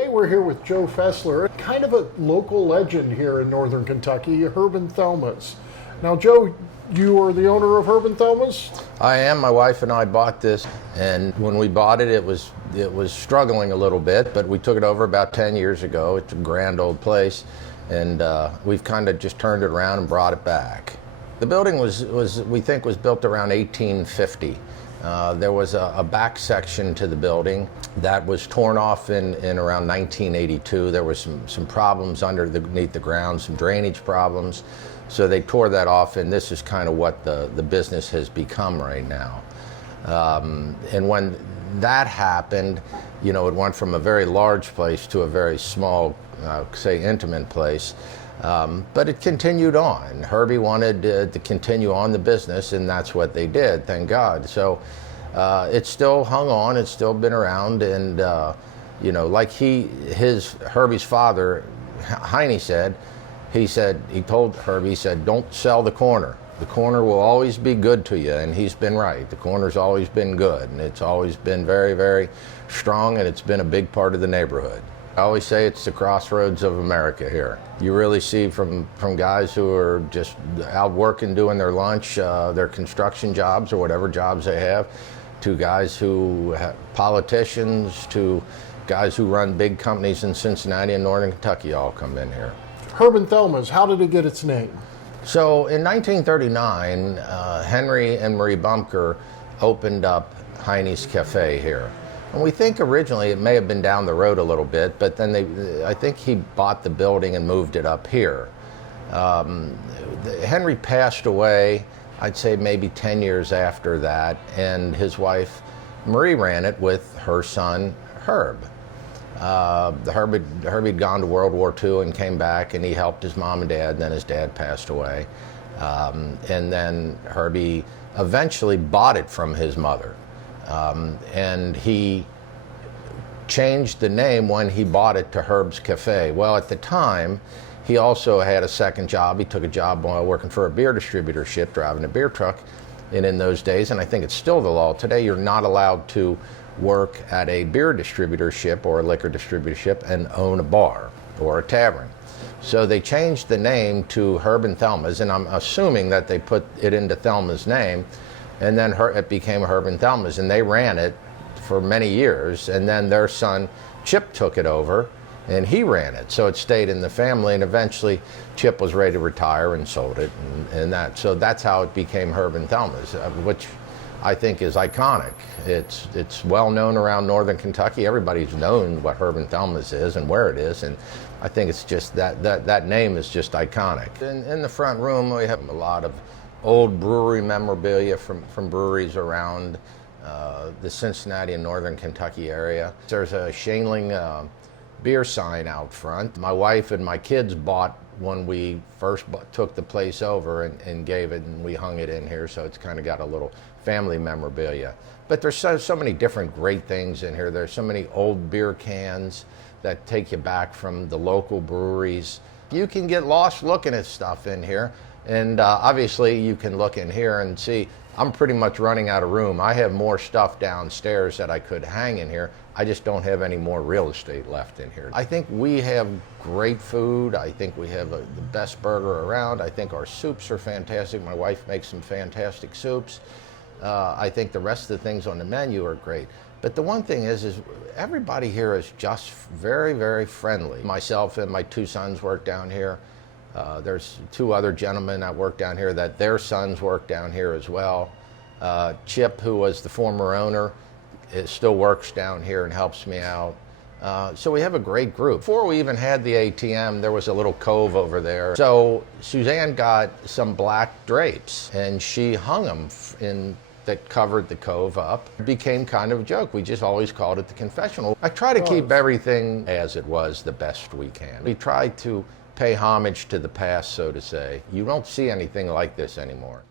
Today we're here with Joe Fessler, kind of a local legend here in northern Kentucky, Herb and Thelma's. Now, Joe, you are the owner of Herb and Thelma's? I am. My wife and I bought this, and when we bought it, it was struggling a little bit, but we took it over about 10 years ago. It's a grand old place, and we've kind of just turned it around and brought it back. The building was we think was built around 1850. There was a back section to the building that was torn off in around 1982. There was some problems underneath the ground, some drainage problems. So they tore that off, and this is kind of what the business has become right now. And when that happened, you know, it went from a very large place to a very small, say, intimate place. But it continued on. Herbie wanted to continue on the business, and that's what they did, thank God. So it's still hung on, it's still been around, and you know, like Herbie's father, Heine said, he told Herbie, he said, don't sell the corner. The corner will always be good to you, and he's been right. The corner's always been good, and it's always been very, very strong, and it's been a big part of the neighborhood. I always say it's the crossroads of America here. You really see from guys who are just out working, doing their lunch, their construction jobs or whatever jobs they have, to guys who have politicians, to guys who run big companies in Cincinnati and northern Kentucky all come in here. Herb and Thelma's, how did it get its name? So in 1939, Henry and Marie Bumker opened up Heine's Cafe here. And we think originally it may have been down the road a little bit, but then I think he bought the building and moved it up here. Henry passed away, I'd say maybe 10 years after that, and his wife Marie ran it with her son Herb. Herbie had gone to World War II and came back, and he helped his mom and dad, and then his dad passed away. And then Herbie eventually bought it from his mother. And he changed the name when he bought it to Herb's Cafe. Well, at the time, he also had a second job. He took a job working for a beer distributorship, driving a beer truck. And in those days, and I think it's still the law today, you're not allowed to work at a beer distributorship or a liquor distributorship and own a bar or a tavern. So they changed the name to Herb and Thelma's, and I'm assuming that they put it into Thelma's name, and then it became Herb and Thelma's, and they ran it for many years, and then their son Chip took it over, and he ran it. So it stayed in the family, and eventually Chip was ready to retire and sold it, so that's how it became Herb and Thelma's, which I think is iconic. It's well known around northern Kentucky. Everybody's known what Herb and Thelma's is and where it is, and I think it's just that name is just iconic. In the front room, we have a lot of old brewery memorabilia from breweries around the Cincinnati and northern Kentucky area. There's a Shaneling beer sign out front. My wife and my kids bought when we first took the place over and gave it, and we hung it in here, so it's kind of got a little family memorabilia. But there's so many different great things in here. There's so many old beer cans that take you back from the local breweries. You can get lost looking at stuff in here, and obviously you can look in here and see I'm pretty much running out of room. I have more stuff downstairs that I could hang in here. I just don't have any more real estate left in here. I think we have great food. I think we have the best burger around. I think our soups are fantastic. My wife makes some fantastic soups. I think the rest of the things on the menu are great. But the one thing is everybody here is just very, very friendly. Myself and my two sons work down here. There's two other gentlemen that work down here that their sons work down here as well. Chip, who was the former owner, still works down here and helps me out. So we have a great group. Before we even had the ATM, there was a little cove over there. So Suzanne got some black drapes, and she hung them that covered the cove up. It became kind of a joke. We just always called it the confessional. I try to keep everything as it was the best we can. We try to pay homage to the past, so to say. You don't see anything like this anymore.